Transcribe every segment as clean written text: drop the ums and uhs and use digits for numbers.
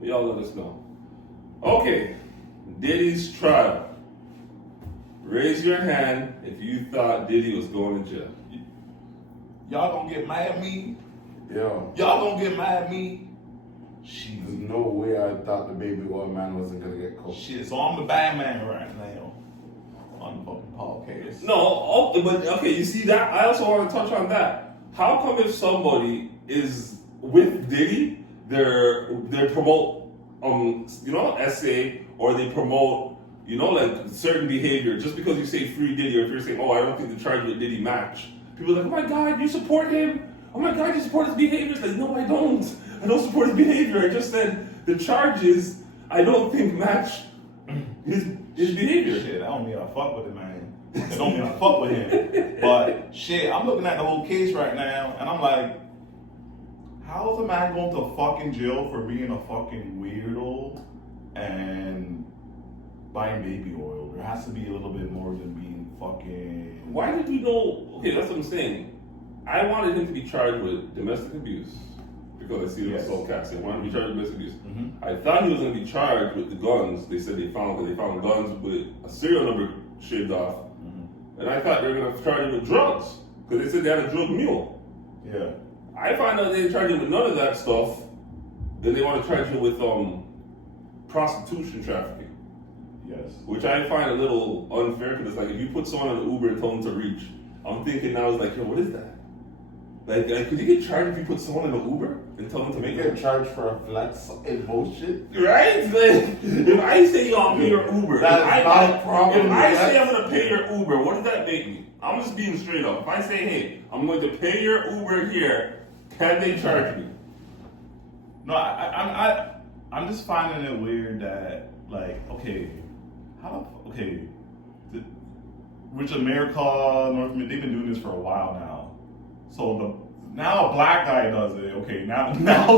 Y'all let us know. Okay, Diddy's trial. Raise your hand if you thought Diddy was going to jail. Y'all gonna get mad at me? Yo, Y'all gonna get mad at me? there's no way I thought the baby oil man wasn't gonna get caught. Shit, so I'm the bad man right now on the fucking podcast. No, but okay, you see that? I also want to touch on that. How come if somebody is with Diddy, they promote essay, or they promote like certain behavior just because you say free Diddy, or if you're saying, oh, I don't think the charge with Diddy match. People are like, oh my God, you support him? Oh my God, you support his behavior? It's like, no, I don't. I don't support his behavior. I just said the charges I don't think match his behavior. Shit, I don't mean I fuck with him, man. I don't mean I fuck with him. But shit, I'm looking at the whole case right now, and I'm like, how is a man going to fucking jail for being a fucking weirdo and buying baby oil? There has to be a little bit more than being fucking... Why did you know? Okay, that's what I'm saying. I wanted him to be charged with domestic abuse because I see them so cats. I wanted him to be charged with domestic abuse. Mm-hmm. I thought he was going to be charged with the guns. They said they found guns with a serial number shaved off. Mm-hmm. And I thought they were going to charge him with drugs because they said they had a drug mule. Yeah. I found out they didn't charge him with none of that stuff. Then they want to charge him with prostitution trafficking. Yes. Which I find a little unfair because it's like if you put someone on an Uber and tell them to reach, I'm thinking now it's like, yo, what is that? Like could you get charged if you put someone in an Uber and tell them to make You get charged for a flex and bullshit? Right? Like, if I say, yo, I'll pay your Uber. That's not a problem. If I say I'm going to pay your Uber, what does that make me? I'm just being straight up. If I say, hey, I'm going to pay your Uber here, can they charge me? No, I'm just finding it weird that, like, which America, North America, they've been doing this for a while now. So now a black guy does it. Okay, now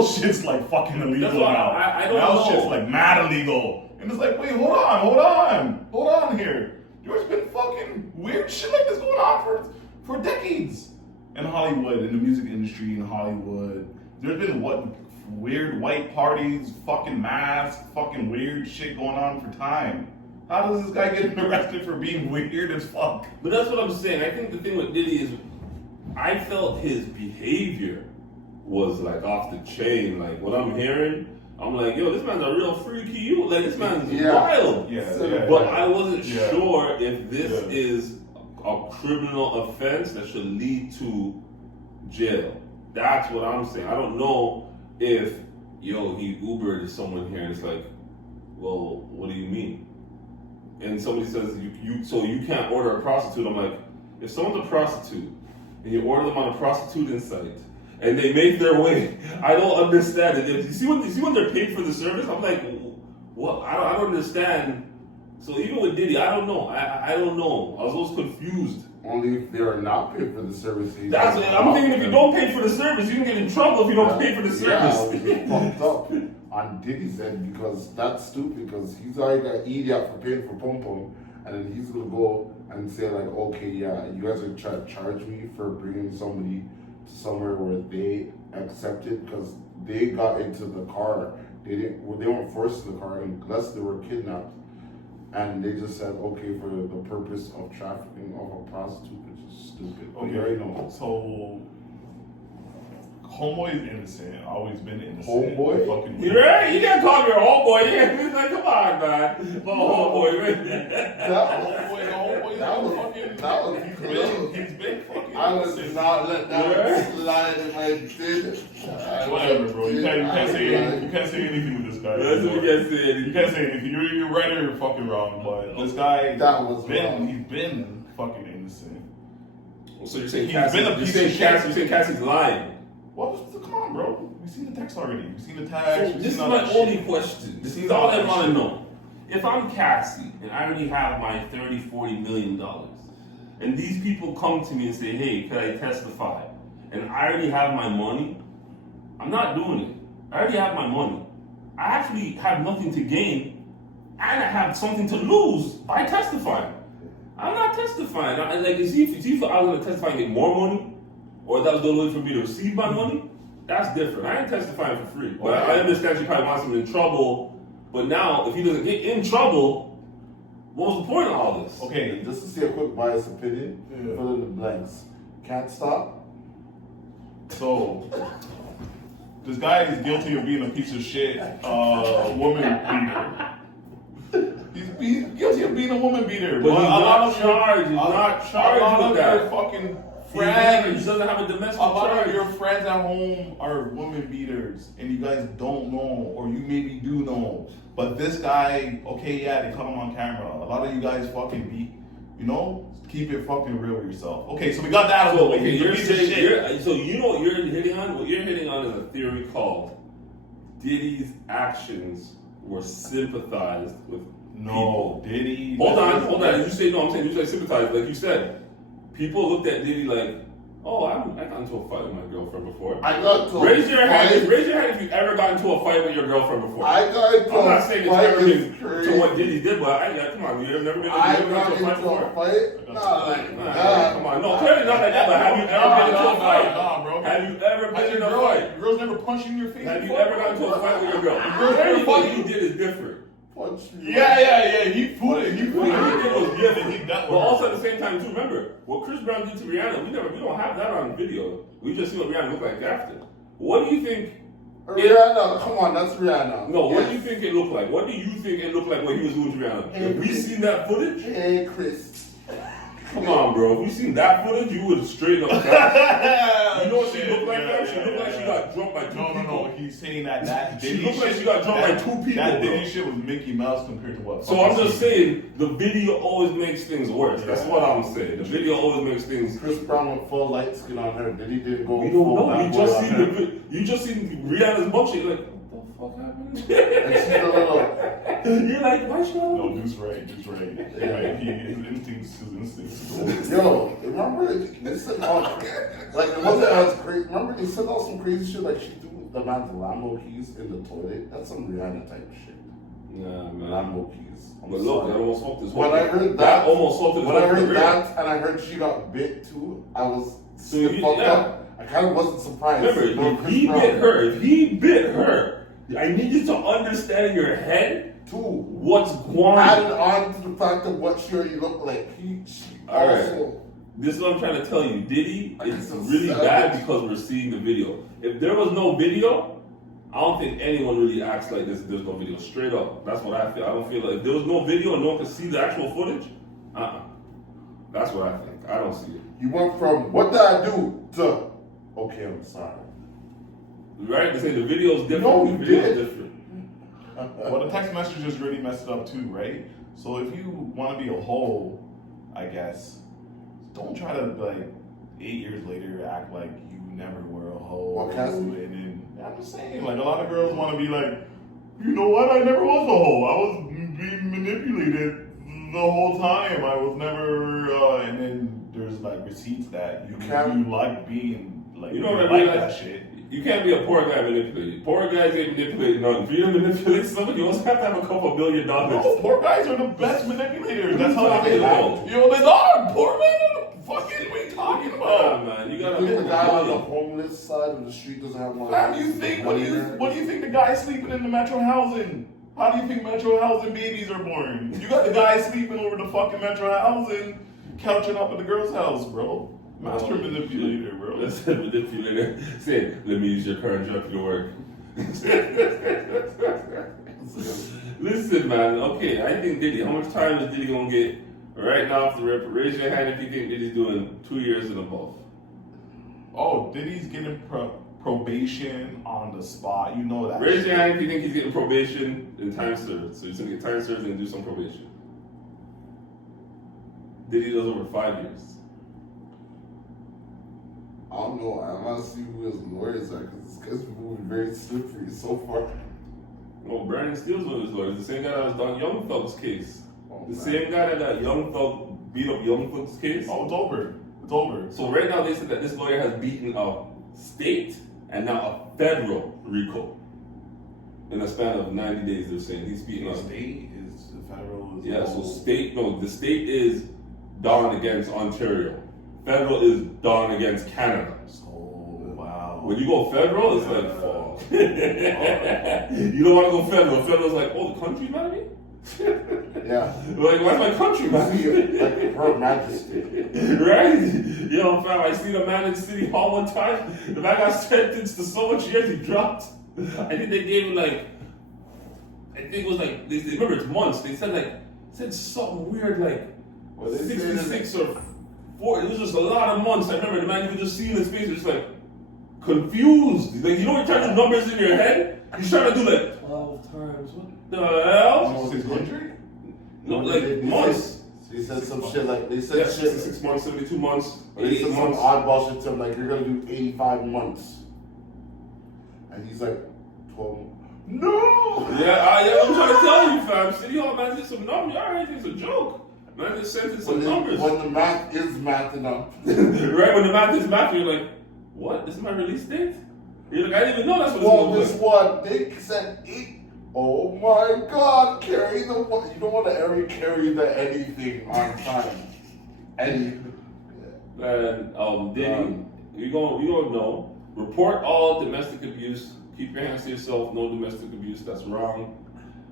shit's like fucking illegal now. I don't now know. Shit's like mad illegal. And it's like, wait, hold on here. There's been fucking weird shit like this going on for decades in Hollywood, in the music industry in Hollywood. There's been weird white parties, fucking masks, fucking weird shit going on for time. How does this guy get arrested for being weird as fuck? But that's what I'm saying. I think the thing with Diddy is I felt his behavior was like off the chain. Like what I'm hearing, I'm like, yo, this man's a real freaky you. Like this man's wild. But I wasn't sure if this is a criminal offense that should lead to jail. That's what I'm saying. I don't know if, he Ubered someone here and it's like, well, what do you mean? And somebody says, so you can't order a prostitute. I'm like, if someone's a prostitute and you order them on a prostituting site and they make their way, I don't understand it. You see when they're paid for the service? I'm like, what? I don't understand. So even with Diddy, I don't know. I don't know. I was always confused. Only if they are not paid for the service. That's it. I'm thinking if you don't pay for the service, you can get in trouble if you don't pay for the service. Yeah, fucked up on Diddy's end because that's stupid because he's like an idiot for paying for pom pom, and then he's gonna go and say like, okay, yeah, you guys are trying to charge me for bringing somebody to somewhere where they accepted because they got into the car. They weren't forced to the car unless they were kidnapped. And they just said, okay, for the purpose of trafficking of a prostitute, which is stupid. Okay, you know. So, homeboy is innocent. Always been innocent. Homeboy? Fucking You right? You can't call me a homeboy. He's like, come on, man. My homeboy, right? He's been fucking I would innocent. not let that slide if I did. Whatever, bro. You can't say anything with this guy. That's what you can't say. You can't say anything. You're right or you're fucking wrong. But this guy, he's been fucking innocent. So you're saying Cassie's lying? Well, come on, bro. We've seen the text already. We've seen the tags. So this is my only question. This is all I want to know. If I'm Cassie and I already have my $30-40 million, and these people come to me and say, hey, can I testify? And I already have my money, I'm not doing it. I already have my money. I actually have nothing to gain, and I have something to lose by testifying. I'm not testifying. If I was going to testify and get more money, or that was the only way for me to receive my money, That's different. I ain't testifying for free. But I understand she probably wants him in trouble. But now, if he doesn't get in trouble, what was the point of all this? Okay, Just to see a quick biased opinion, fill in the blanks. Can't stop. so this guy is guilty of being a piece of shit, woman beater. He's guilty of being a woman beater. But he's not charged. He's a not charged lot with of that. your fucking He friends. doesn't have a domestic A lot charge. of your friends at home are women beaters, and you guys don't know, or you maybe do know. But this guy, okay, yeah, they caught him on camera. A lot of you guys fucking beat, keep it fucking real with yourself. Okay, so we got that out of the way. Okay, He's a you're piece of saying, shit. so you know what you're hitting on? What you're hitting on is a theory called Diddy's actions were sympathized with No, people. Diddy. Hold on. Did you say no? I'm saying you said sympathized. Like you said, people looked at Diddy like, oh, I got into a fight with my girlfriend before. I got to Raise your hand. fight. Raise your hand if you've ever got into a fight with your girlfriend before. I got into I'm not saying it's fight ever is been to what Diddy did, but come on, you've never been I into got a fight into before. a fight. Nah, like Nah, that. come on, no, clearly not like that. But have you ever been into a fight? Nah, bro. Have you ever Has been in your a girl, fight? your girl's never punched you in your face? Have you before? ever gotten into a fight with your girl? Girls Clearly never what fight. he did is different. Punch me. Yeah. He put it. He put What it. he did was different. That But also at the same time, too, remember what Chris Brown did to Rihanna. We don't have that on video. We just see what Rihanna looked like after. What do you think? Rihanna, come on, that's Rihanna. No, what Yes. do you think it looked like? What do you think it looked like when he was doing to Rihanna? Hey, Have we Chris. seen that footage? Hey, Chris. Come on, bro. If we seen that footage, you would have straight up. You know what she looked like? Yeah, She looked like she got drunk by two people. No. He's saying that She Diddy looked like shit- she got drunk by two people, That bro. Diddy shit was Mickey Mouse compared to what? So I'm just saying, the video always makes things worse. That's what I'm saying. The video always makes things. Chris Brown with full light skin on her. Did he didn't go We don't full know. bad boy You just seen Rihanna's mugshot. You're like, what the fuck happened? And she's a little. You're like, why should I? No, Deuce right. Yeah. Right. His instincts. Yo, remember they said all like it wasn't as crazy. Remember they said all some crazy shit like she threw the man's Lambo keys in the toilet. That's some Rihanna type shit. Nah, man. Lambo keys. I'm But look, sorry. that almost fucked his When whole I heard that that, almost fucked his when I whole heard career. that, and I heard she got bit too, I was So he- fucked yeah. up. I kind of wasn't surprised. Remember, No, if Chris he Brown. bit her, I need you to understand in your head Too. what's going Added on to the fact of what she already looked like. She All right. also. This is what I'm trying to tell you. Diddy, it's So really savage. bad because we're seeing the video. If there was no video, I don't think anyone really acts like this if there's no video. Straight up. That's what I feel. I don't feel like if there was no video and no one could see the actual footage, that's what I think. I don't see it. You went from what did I do to okay, I'm sorry. Right? They say the video is different. No, the you video is did. different. Well, the text messages really messed it up too, right? So if you want to be a hoe, I guess, don't try to 8 years later act like you never were a hoe. Well, Cassie- And then I'm just saying, a lot of girls want to be like, you know what? I never was a hoe. I was being manipulated the whole time. I was never. And then there's receipts that you like being You know what I like mean? that shit. You can't be a poor guy manipulated. Poor guys ain't manipulating nothing. For you to manipulate somebody, you also have to have a couple $1 million. No, poor guys are the best manipulators. That's how talking they about? Yo, they are. Poor men are the fucking. What are you talking Nah, about? man. You You gotta think the guy on the money. homeless side of the street doesn't have money? How do you think? What do you think the guy sleeping in the metro housing? How do you think metro housing babies are born? You got the guy sleeping over the fucking metro housing, couching up at the girl's house, bro. Master manipulator, bro. Listen, manipulator. Say, let me use your car and drop you to work. Listen, man. Okay, I think Diddy. How much time is Diddy gonna get right now off the rip? Raise your hand if you think Diddy's doing 2 years and above. Oh, Diddy's getting probation on the spot. You know that. Raise your hand if you think he's getting probation and time served. So he's gonna get time served and do some probation. Diddy does over 5 years. I don't know. I want to see who his lawyers are because this guy's moving very slippery so far. Well, Brandon Steele's one of his lawyers. The same guy that was on Young Thug's case. Oh, The man. same guy that got Young Thug beat up Young Thug's case. Oh, it's over. It's over. So right now they said that this lawyer has beaten a state and now a federal RICO. In a span of 90 days, they're saying he's beaten The a state is the federal. Is Yeah, so the state is done against Ontario. Federal is done against Canada. Oh wow. When you go federal, it's like, fuck. You don't want to go federal. Federal's like, oh, the country's mad at me? Yeah. Like, why's my country mad at me? Like Her Majesty. Right? Yo, fam, I seen a man in City Hall one time. The man got sentenced to so much years he dropped. I think they gave him like, I think it was like, they remember it's months. They said something weird like Well, they 66 or 4. It was just a lot of months. I remember the man, you could just see in his face, just like confused. Like, you know, you're trying to do numbers in your head. He's trying to do like 12 times. What the hell? 600? No, like months. They said some shit like they said Yeah, shit. 66 months, 72 months, They 88 said some months. oddball shit to him like you're gonna do 85 months, and he's like 12. No. Yeah, I'm trying to tell you, fam. City Hall man did some numbers. All right, it's a joke. Man just sent in some numbers. When the math is mathing up. Right, when the math is math, you're like, what? This is my release date? You're like, I didn't even know that's what Well, this this was. one they said 8. Oh my God! Carry the one. You don't want to ever carry the anything on time. Any. And Diddy, we gonna know. Report all domestic abuse. Keep your hands to yourself. No domestic abuse. That's wrong.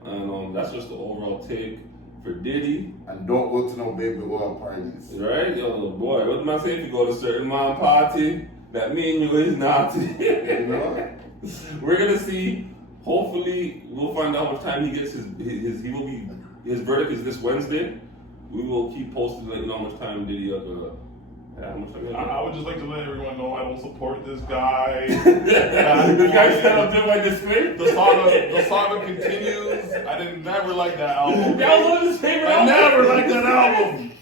And that's just the overall take for Diddy. And don't go to no baby oil parties. Right? Yo, boy, what am I saying? If you go to a certain man party, that mean you is naughty. You know? We're gonna see. Hopefully, we'll find out how much time he gets. His verdict is this Wednesday. We will keep posting, let you know how much time Diddy how much time I would just like to let everyone know I don't support this guy. This guy set up doing my display. The saga continues. I didn't never like that album. That was one of his favorite I albums. never liked that album.